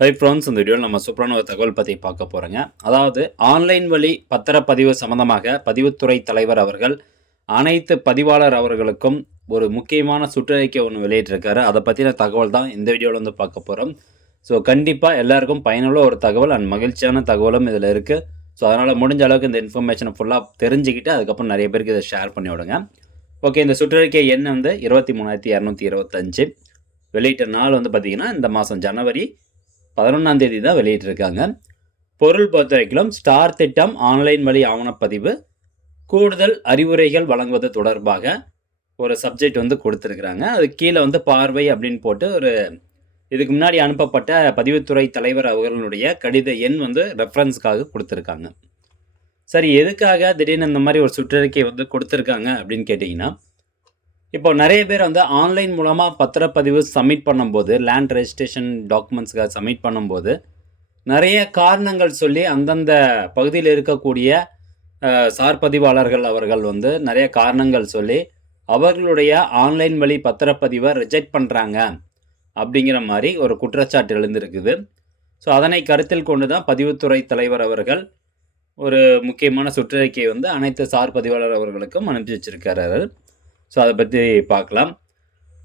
Hi friends இந்த வீடியோவில் நம்ம சூப்பரான ஒரு தகவல் பற்றி பார்க்க போகிறோங்க அதாவது ஆன்லைன் வழி பத்திரப்பதிவு சம்பந்தமாக பதிவுத்துறை தலைவர் அவர்கள் அனைத்து பதிவாளர் அவர்களுக்கும் ஒரு முக்கியமான சுற்றறிக்கை ஒன்று வெளியிட்டிருக்காரு. அதை பற்றின தகவல் தான் இந்த வீடியோவில் வந்து பார்க்க போகிறோம் ஸோ கண்டிப்பாக எல்லாருக்கும் பயனுள்ள ஒரு தகவல் அண்ட் மகிழ்ச்சியான தகவலும் இதில் இருக்குது ஸோ அதனால் முடிஞ்ச அளவுக்கு இந்த இன்ஃபர்மேஷனை ஃபுல்லாக தெரிஞ்சுக்கிட்டு அதுக்கப்புறம் நிறைய பேருக்கு இதை ஷேர் பண்ணி விடுங்க. ஓகே இந்த சுற்றறிக்கை எண் வந்து? இருபத்தி மூணாயிரத்தி இரநூத்தி இருபத்தஞ்சு. வெளியிட்ட நாள் வந்து பார்த்திங்கன்னா இந்த மாதம் ஜனவரி பதினொன்றாம் தேதி தான் வெளியிட்டிருக்காங்க. பொருள் பொறுத்த வரைக்கும் ஸ்டார் திட்டம் ஆன்லைன் வழி ஆவணப்பதிவு கூடுதல் அறிவுரைகள் வழங்குவது தொடர்பாக ஒரு சப்ஜெக்ட் வந்து கொடுத்துருக்குறாங்க. அது கீழே வந்து பார்வை அப்படின்னு போட்டு ஒரு இதுக்கு முன்னாடி அனுப்பப்பட்ட பதிவுத்துறை தலைவர் அவர்களுடைய கடித எண் வந்து ரெஃபரன்ஸ்க்காக கொடுத்துருக்காங்க. சரி எதுக்காக திடீர்னு இந்த மாதிரி ஒரு சுற்றறிக்கை வந்து கொடுத்துருக்காங்க அப்படின்னு கேட்டிங்கன்னா இப்போ நிறைய பேர் வந்து ஆன்லைன் மூலமாக பத்திரப்பதிவு சப்மிட் பண்ணும்போது லேண்ட் ரெஜிஸ்ட்ரேஷன் டாக்குமெண்ட்ஸ்க்காக சப்மிட் பண்ணும்போது நிறைய காரணங்கள் சொல்லி அந்தந்த பகுதியில் இருக்கக்கூடிய சார் பதிவாளர்கள் அவர்கள் வந்து நிறைய காரணங்கள் சொல்லி அவர்களுடைய ஆன்லைன் வழி பத்திரப்பதிவை ரிஜெக்ட் பண்ணுறாங்க அப்படிங்கிற மாதிரி ஒரு குற்றச்சாட்டு எழுந்திருக்குது. ஸோ அதனை கருத்தில் கொண்டு தான் பதிவுத்துறை தலைவர் அவர்கள் ஒரு முக்கியமான சுற்றறிக்கையை வந்து அனைத்து சார் பதிவாளர் அவர்களுக்கும் அனுப்பி வச்சிருக்கிறார்கள். ஸோ அதை பற்றி பார்க்கலாம்.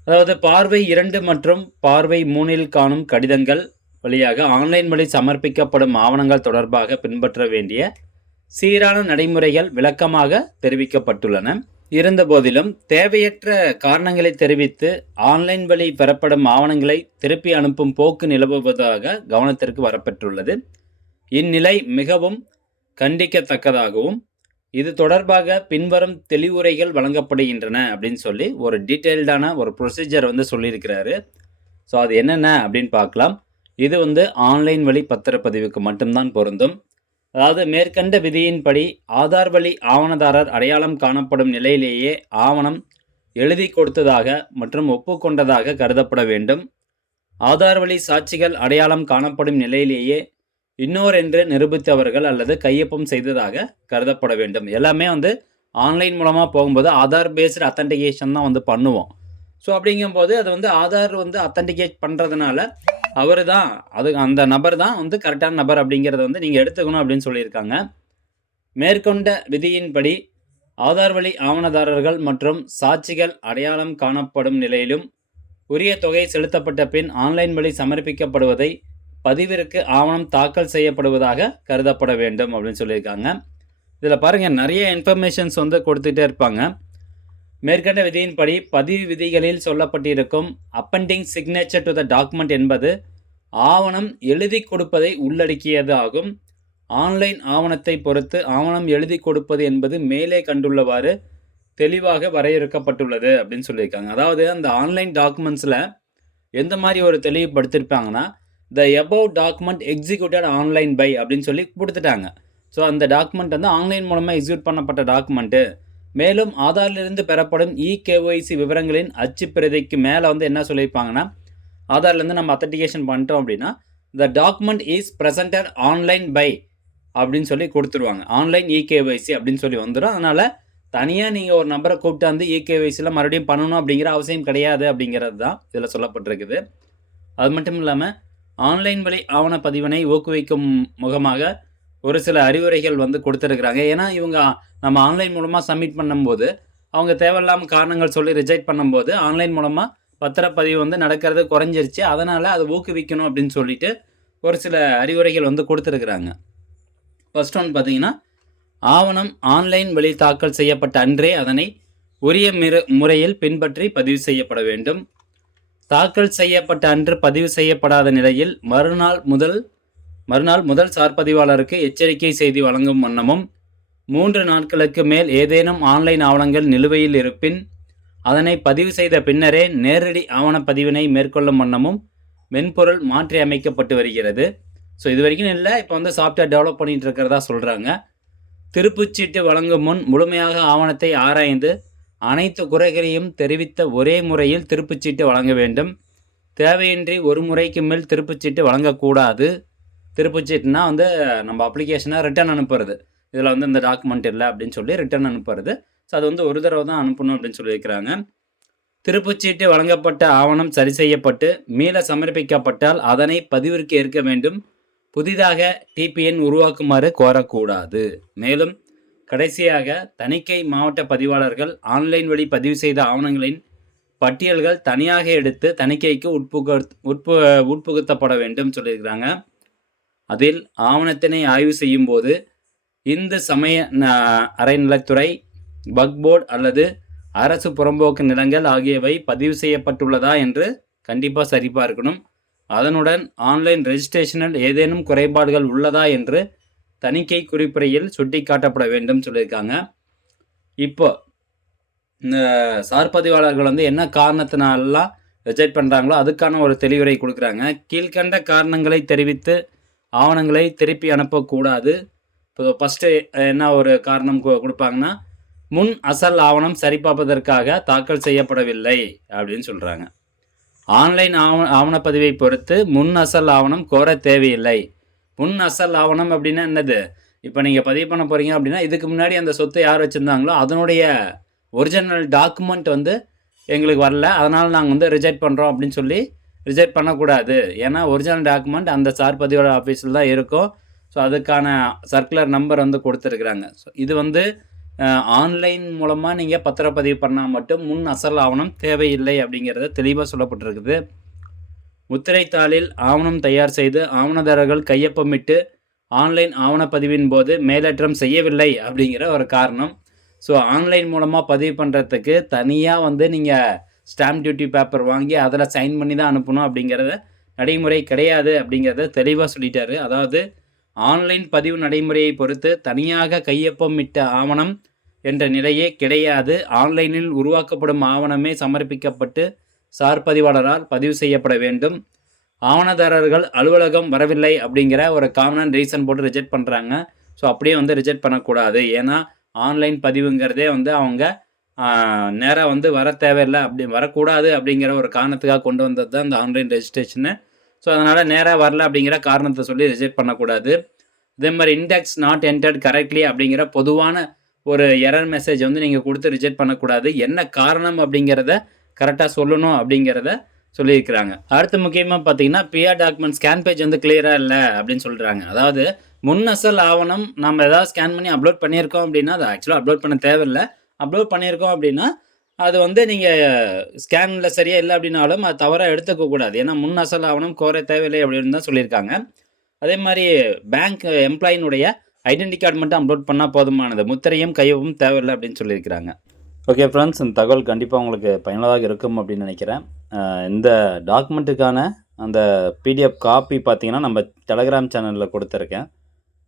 அதாவது பார்வை இரண்டு மற்றும் பார்வை மூணில் காணும் கடிதங்கள் வழியாக ஆன்லைன் வழி சமர்ப்பிக்கப்படும் ஆவணங்கள் தொடர்பாக பின்பற்ற வேண்டிய சீரான நடைமுறைகள் விளக்கமாக தெரிவிக்கப்பட்டுள்ளன. இருந்தபோதிலும் தேவையற்ற காரணங்களை தெரிவித்து ஆன்லைன் வழி பெறப்படும் ஆவணங்களை திருப்பி அனுப்பும் போக்கு நிலவுவதாக கவனத்திற்கு வரப்பெற்றுள்ளது. இந்நிலை மிகவும் கண்டிக்கத்தக்கதாகவும் இது தொடர்பாக பின்வரும் தெளிவுரைகள் வழங்கப்படுகின்றன அப்படின்னு சொல்லி ஒரு டீட்டெயில்டான ஒரு ப்ரொசீஜர் வந்து சொல்லியிருக்கிறாரு. ஸோ அது என்னென்ன அப்படின்னு பார்க்கலாம். இது வந்து ஆன்லைன் வழி பத்திரப்பதிவுக்கு மட்டும்தான் பொருந்தும். அதாவது மேற்கண்ட விதியின்படி ஆதார் வழி ஆவணதாரர் அடையாளம் காணப்படும் நிலையிலேயே ஆவணம் எழுதி கொடுத்ததாக மற்றும் ஒப்புக்கொண்டதாக கருதப்பட வேண்டும். ஆதார் வழி சாட்சிகள் அடையாளம் காணப்படும் நிலையிலேயே இன்னோர் என்று நிரூபித்தவர்கள் அல்லது கையொப்பம் செய்ததாக கருதப்பட வேண்டும். எல்லாமே வந்து ஆன்லைன் மூலமாக போகும்போது ஆதார் பேஸ்டு அத்தன்டிகேஷன் தான் வந்து பண்ணுவோம். ஸோ அப்படிங்கும்போது அது வந்து ஆதார் வந்து அத்தன்டிகேட் பண்ணுறதுனால அவர் தான் அது அந்த நபர் தான் வந்து கரெக்டான நபர் அப்படிங்கிறத வந்து நீங்கள் எடுத்துக்கணும் அப்படின்னு சொல்லியிருக்காங்க. மேற்கொண்ட விதியின்படி ஆதார் வழி ஆவணதாரர்கள் மற்றும் சாட்சிகள் அடையாளம் காணப்படும் நிலையிலும் உரிய தொகை செலுத்தப்பட்ட பின் ஆன்லைன் வழி சமர்ப்பிக்கப்படுவதை பதிவிற்கு ஆவணம் தாக்கல் செய்யப்படுவதாக கருதப்பட வேண்டும் அப்படின்னு சொல்லியிருக்காங்க. இதில் பாருங்கள் நிறைய இன்ஃபர்மேஷன்ஸ் வந்து கொடுத்துட்டே இருப்பாங்க. மேற்கண்ட விதியின்படி பதிவு விதிகளில் சொல்லப்பட்டிருக்கும் appending signature to the document என்பது ஆவணம் எழுதி கொடுப்பதை உள்ளடக்கியது ஆகும். ஆன்லைன் ஆவணத்தை பொறுத்து ஆவணம் எழுதி கொடுப்பது என்பது மேலே கண்டுள்ளவாறு தெளிவாக வரையறுக்கப்பட்டுள்ளது அப்படின்னு சொல்லியிருக்காங்க. அதாவது அந்த ஆன்லைன் டாக்குமெண்ட்ஸில் எந்த மாதிரி ஒரு தெளிவுபடுத்திருப்பாங்கன்னா the above document executed online by அப்படின்னு சொல்லி கொடுத்துட்டாங்க. ஸோ அந்த டாக்குமெண்ட் வந்து ஆன்லைன் மூலமாக எக்ஸிக்யூட் பண்ணப்பட்ட டாக்குமெண்ட்டு மேலும் ஆதாரிலிருந்து பெறப்படும் இகேஒய்சி விவரங்களின் அச்சு பிரதிக்கு மேலே வந்து என்ன சொல்லியிருப்பாங்கன்னா ஆதார்லேருந்து நம்ம அத்தன்டிகேஷன் பண்ணிட்டோம் அப்படின்னா the document is presented online by அப்படின்னு சொல்லி கொடுத்துருவாங்க. ஆன்லைன் இகேஒய்சி அப்படின்னு சொல்லி வந்துடும் அதனால் தனியாக நீங்கள் ஒரு நம்பரை கூப்பிட்டு இகேஒய்சியில் மறுபடியும் பண்ணணும் அப்படிங்கிற அவசியம் கிடையாது அப்படிங்கிறது தான் இதில் சொல்லப்பட்டிருக்குது. அது மட்டும் இல்லாமல் ஆன்லைன் வழி ஆவணப்பதிவினை ஊக்குவிக்கும் முகமாக ஒரு சில அறிவுரைகள் வந்து கொடுத்துருக்குறாங்க. ஏன்னா இவங்க நம்ம ஆன்லைன் மூலமாக சப்மிட் பண்ணும்போது அவங்க தேவையில்லாமல் காரணங்கள் சொல்லி ரிஜெக்ட் பண்ணும்போது ஆன்லைன் மூலமாக பத்திரப்பதிவு வந்து நடக்கிறது குறைஞ்சிருச்சு. அதனால் அதை ஊக்குவிக்கணும் அப்படின்னு சொல்லிட்டு ஒரு சில அறிவுரைகள் வந்து கொடுத்துருக்குறாங்க. ஃபஸ்ட் ஒன் பார்த்தீங்கன்னா ஆவணம் ஆன்லைன் வழி தாக்கல் செய்யப்பட்ட அன்றே அதனை உரிய மிரு முறையில் பின்பற்றி பதிவு செய்யப்பட வேண்டும். தாக்கல் செய்யப்பட்ட அன்று பதிவு செய்யப்படாத நிலையில் மறுநாள் முதல் மறுநாள் முதல் சார்பதிவாளருக்கு எச்சரிக்கை செய்தி வழங்கும் வண்ணமும் மூன்று நாட்களுக்கு மேல் ஏதேனும் ஆன்லைன் ஆவணங்கள் நிலுவையில் இருப்பின் அதனை பதிவு செய்த பின்னரே நேரடி ஆவணப்பதிவினை மேற்கொள்ளும் வண்ணமும் மென்பொருள் மாற்றி அமைக்கப்பட்டு வருகிறது. ஸோ இது வரைக்கும் இல்லை இப்போ வந்து சாஃப்ட்வேர் டெவலப் பண்ணிகிட்டு இருக்கிறதா சொல்கிறாங்க திருப்புச்சீட்டு வழங்கும் முன் முழுமையாக ஆவணத்தை ஆராய்ந்து அனைத்து குறைகளையும் தெரிவித்த ஒரே முறையில் திருப்புச்சீட்டு வழங்க வேண்டும். தேவையின்றி ஒரு முறைக்கு மேல் திருப்புச்சீட்டு வழங்கக்கூடாது. திருப்புச்சீட்டுனா வந்து நம்ம அப்ளிகேஷனை ரிட்டர்ன் அனுப்புறது. இதில் வந்து இந்த டாக்குமெண்ட் இல்லை அப்படின்னு சொல்லி ரிட்டர்ன் அனுப்புறது. ஸோ அது வந்து ஒரு தடவை தான் அனுப்பணும் அப்படின்னு சொல்லியிருக்கிறாங்க. திருப்புச்சீட்டு வழங்கப்பட்ட ஆவணம் சரி செய்யப்பட்டு மீள சமர்ப்பிக்கப்பட்டால் அதனை பதிவிற்கு ஏற்க வேண்டும். புதிதாக டிபிஎன் உருவாக்குமாறு கோரக்கூடாது. மேலும் கடைசியாக தணிக்கை மாவட்ட பதிவாளர்கள் ஆன்லைன் வழி பதிவு செய்த ஆவணங்களின் பட்டியல்கள் தனியாக எடுத்து தணிக்கைக்கு உட்புக உட்பு உட்புகுத்தப்பட வேண்டும் சொல்லியிருக்கிறாங்க. அதில் ஆவணத்தினை ஆய்வு செய்யும்போது இந்து சமய ந- அறநிலைத்துறை பக்போர்டு அல்லது அரசு புறம்போக்கு நிலங்கள் ஆகியவை பதிவு செய்யப்பட்டுள்ளதா என்று கண்டிப்பாக சரிபார்க்கணும். அதனுடன் ஆன்லைன் ரெஜிஸ்ட்ரேஷனில் ஏதேனும் குறைபாடுகள் உள்ளதா என்று தணிக்கை குறிப்புரையில் சுட்டிக்காட்டப்பட வேண்டும் சொல்லியிருக்காங்க. இப்போ இந்த சார் பதிவாளர்கள் வந்து என்ன காரணத்தினாலாம் ரிஜெக்ட் பண்ணுறாங்களோ அதுக்கான ஒரு தெளிவுரை கொடுக்குறாங்க. கீழ்கண்ட காரணங்களை தெரிவித்து ஆவணங்களை திருப்பி அனுப்பக்கூடாது. இப்போ ஃபஸ்ட்டு என்ன ஒரு காரணம் கொடுப்பாங்கன்னா முன் அசல் ஆவணம் சரிபார்ப்பதற்காக தாக்கல் செய்யப்படவில்லை அப்படின்னு சொல்கிறாங்க ஆன்லைன் ஆவண ஆவணப்பதிவை பொறுத்து முன் அசல் ஆவணம் கோர தேவையில்லை. முன் அசல் ஆவணம் அப்படின்னா என்னது? இப்போ நீங்கள் பதிவு பண்ண போகிறீங்க அப்படின்னா இதுக்கு முன்னாடி அந்த சொத்தை யார் வச்சுருந்தாங்களோ அதனுடைய ஒரிஜினல் டாக்குமெண்ட் வந்து எங்களுக்கு வரல. அதனால் நாங்கள் வந்து ரிஜெக்ட் பண்ணுறோம் அப்படின்னு சொல்லி ரிஜெக்ட் பண்ணக்கூடாது. ஏன்னா ஒரிஜினல் டாக்குமெண்ட் அந்த சார் பதிவோட ஆஃபீஸில் தான் இருக்கும். ஸோ அதுக்கான சர்க்குலர் நம்பர் வந்து கொடுத்துருக்குறாங்க. ஸோ இது வந்து ஆன்லைன் மூலமாக நீங்கள் பத்திரப்பதிவு பண்ணால் மட்டும் முன் அசல் ஆவணம் தேவையில்லை அப்படிங்கிறத தெளிவாக சொல்லப்பட்டிருக்குது. முத்திரைத்தாளில் ஆவணம் தயார் செய்து ஆவணதாரர்கள் கையொப்பமிட்டு ஆன்லைன் ஆவணப்பதிவின் போது மேலேற்றம் செய்யவில்லை அப்படிங்கிற ஒரு காரணம். ஸோ ஆன்லைன் மூலமாக பதிவு பண்ணுறதுக்கு தனியாக வந்து நீங்கள் ஸ்டாம்ப் டியூட்டி பேப்பர் வாங்கி அதில் சைன் பண்ணி தான் அனுப்பணும் அப்படிங்கிறத நடைமுறை கிடையாது அப்படிங்கிறத தெளிவாக சொல்லிட்டாரு. அதாவது ஆன்லைன் பதிவு நடைமுறையை பொறுத்து தனியாக கையொப்பமிட்ட ஆவணம் என்ற நிலையே கிடையாது. ஆன்லைனில் உருவாக்கப்படும் ஆவணமே சமர்ப்பிக்கப்பட்டு சார் பதிவாளரால் பதிவு செய்யப்பட வேண்டும். ஆவணதாரர்கள் அலுவலகம் வரவில்லை அப்படிங்கிற ஒரு காமனான ரீசன் போட்டு ரிஜெக்ட் பண்ணுறாங்க ஸோ அப்படியே வந்து ரிஜெக்ட் பண்ணக்கூடாது. ஏன்னா ஆன்லைன் பதிவுங்கிறதே வந்து அவங்க நேராக வந்து வர தேவையில்லை. அப்படி வரக்கூடாது அப்படிங்கிற ஒரு காரணத்துக்காக கொண்டு வந்தது தான் இந்த ஆன்லைன் ரெஜிஸ்ட்ரேஷனு ஸோ அதனால் நேராக வரல அப்படிங்கிற காரணத்தை சொல்லி ரிஜெக்ட் பண்ணக்கூடாது. இதே மாதிரி இண்டெக்ஸ் நாட் என்டர்ட் கரெக்ட்லி அப்படிங்கிற பொதுவான ஒரு எரர் மெசேஜ் வந்து நீங்கள் கொடுத்து ரிஜெக்ட் பண்ணக்கூடாது. என்ன காரணம் அப்படிங்கிறத கரெக்டாக சொல்லணும் அப்படிங்கிறத சொல்லியிருக்கிறாங்க. அடுத்து முக்கியமாக பார்த்தீங்கன்னா பிஆர் டாக்குமெண்ட் ஸ்கேன் பேஜ் வந்து கிளியராக இல்லை அப்படின்னு சொல்கிறாங்க அதாவது முன் அசல் ஆவணம் நம்ம ஏதாவது ஸ்கேன் பண்ணி அப்லோட் பண்ணியிருக்கோம் அப்படின்னா அது ஆக்சுவலாக அப்லோட் பண்ண தேவையில்லை. அப்லோட் பண்ணியிருக்கோம் அப்படின்னா அது வந்து நீங்கள் ஸ்கேனில் சரியாக இல்லை அப்படின்னாலும் அது தவறாக எடுத்துக்க கூடாது. ஏன்னா முன் அசல் ஆவணம் கோர தேவையில்லை அப்படின்னு தான் சொல்லியிருக்காங்க. அதே மாதிரி பேங்க் எம்ப்ளாயினுடைய ஐடென்டி கார்டு மட்டும் அப்லோட் பண்ணால் போதுமானது. முத்திரையும் கையவும் தேவையில்லை அப்படின்னு சொல்லியிருக்கிறாங்க. ஓகே ஃப்ரெண்ட்ஸ் இந்த தகவல் கண்டிப்பாக உங்களுக்கு பயனுள்ளதாக இருக்கும் அப்படின்னு நினைக்கிறேன். இந்த டாக்குமெண்ட்டுக்கான அந்த பிடிஎஃப் காப்பி பார்த்தீங்கன்னா நம்ம டெலகிராம் சேனலில் கொடுத்துருக்கேன்.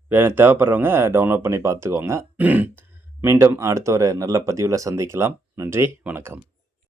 வே தேவைப்படுறவங்க டவுன்லோட் பண்ணி பார்த்துக்கோங்க. மீண்டும் அடுத்த ஒரு நல்ல பதிவில் சந்திக்கலாம். நன்றி வணக்கம்.